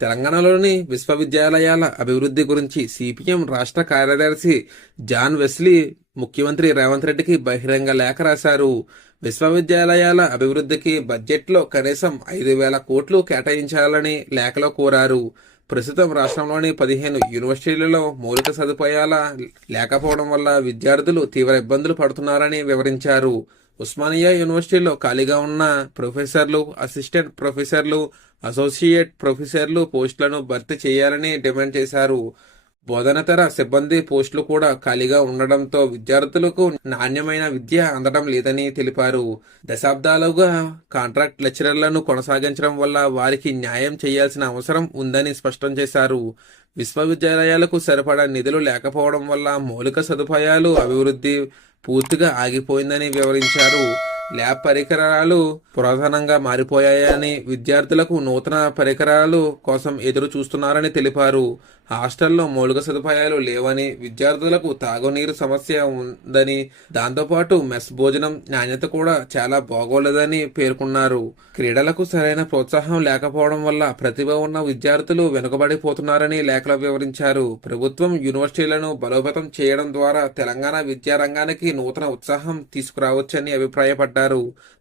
తెలంగాణలోని విశ్వవిద్యాలయాల అభివృద్ధి గురించి సిపిఎం రాష్ట్ర కార్యదర్శి జాన్ వెస్లీ ముఖ్యమంత్రి రేవంత్ రెడ్డికి బహిరంగ లేఖ రాశారు. విశ్వవిద్యాలయాల అభివృద్ధికి బడ్జెట్లో కనీసం ఐదు వేల కోట్లు కేటాయించాలని లేఖలో కోరారు. ప్రస్తుతం రాష్ట్రంలోని పదిహేను యూనివర్సిటీలలో మౌలిక సదుపాయాల లేకపోవడం వల్ల విద్యార్థులు తీవ్ర ఇబ్బందులు పడుతున్నారని వివరించారు. ఉస్మానియా యూనివర్సిటీలో ఖాళీగా ఉన్న ప్రొఫెసర్లు అసిస్టెంట్ ప్రొఫెసర్లు అసోసియేట్ ప్రొఫెసర్లు పోస్టులను భర్తీ చేయాలని డిమాండ్ చేశారు. బోధనతర సిబ్బంది పోస్టులు కూడా ఖాళీగా ఉండడంతో విద్యార్థులకు నాణ్యమైన విద్య అందడం లేదని తెలిపారు. దశాబ్దాలుగా కాంట్రాక్ట్ లెక్చరర్లను కొనసాగించడం వల్ల వారికి న్యాయం చేయాల్సిన అవసరం ఉందని స్పష్టం చేశారు. విశ్వవిద్యాలయాలకు సరిపడా నిధులు లేకపోవడం వల్ల మౌలిక సదుపాయాలు అభివృద్ధి పూర్తిగా ఆగిపోయిందని వివరించారు. ల్యాబ్ పరికరాలు పురాతనంగా మారిపోయాయని విద్యార్థులకు నూతన పరికరాలు కోసం ఎదురు చూస్తున్నారని తెలిపారు. హాస్టల్లో మౌలిక సదుపాయాలు లేవని విద్యార్థులకు తాగునీరు సమస్య ఉందని దాంతోపాటు మెస్ భోజనం నాణ్యత కూడా చాలా బాగోలేదని పేర్కొన్నారు. క్రీడలకు సరైన ప్రోత్సాహం లేకపోవడం వల్ల ప్రతిభ ఉన్న విద్యార్థులు వెనుకబడిపోతున్నారని లేఖలో వివరించారు. ప్రభుత్వం యూనివర్సిటీలను బలోపేతం చేయడం ద్వారా తెలంగాణ విద్యారంగానికి నూతన ఉత్సాహం తీసుకురావచ్చని అభిప్రాయపడ్డారు.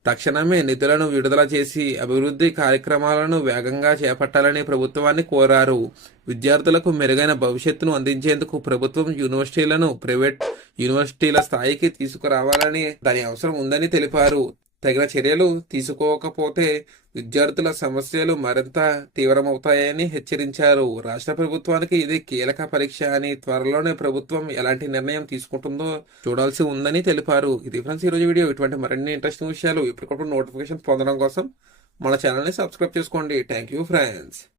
తక్షణమే నిధులను విడుదల చేసి అభివృద్ధి కార్యక్రమాలను వేగంగా చేపట్టాలని ప్రభుత్వాన్ని కోరారు. విద్యార్థులకు మెరుగైన భవిష్యత్తును అందించేందుకు ప్రభుత్వం యూనివర్సిటీలను ప్రైవేట్ యూనివర్సిటీల స్థాయికి తీసుకురావాలని దాని అవసరం ఉందని తెలిపారు. తగిన చర్యలు తీసుకోకపోతే విద్యార్థుల సమస్యలు మరింత తీవ్రమవుతాయని హెచ్చరించారు. రాష్ట్ర ప్రభుత్వానికి ఇది కీలక పరీక్ష అని త్వరలోనే ప్రభుత్వం ఎలాంటి నిర్ణయం తీసుకుంటుందో చూడాల్సి ఉందని తెలిపారు. ఇది ఫ్రెండ్స్ ఈరోజు వీడియో. ఇటువంటి మరిన్ని ఇంట్రెస్టింగ్ విషయాలు ఇప్పటికప్పుడు నోటిఫికేషన్ పొందడం కోసం మన ఛానల్ని సబ్స్క్రైబ్ చేసుకోండి. Thank you friends.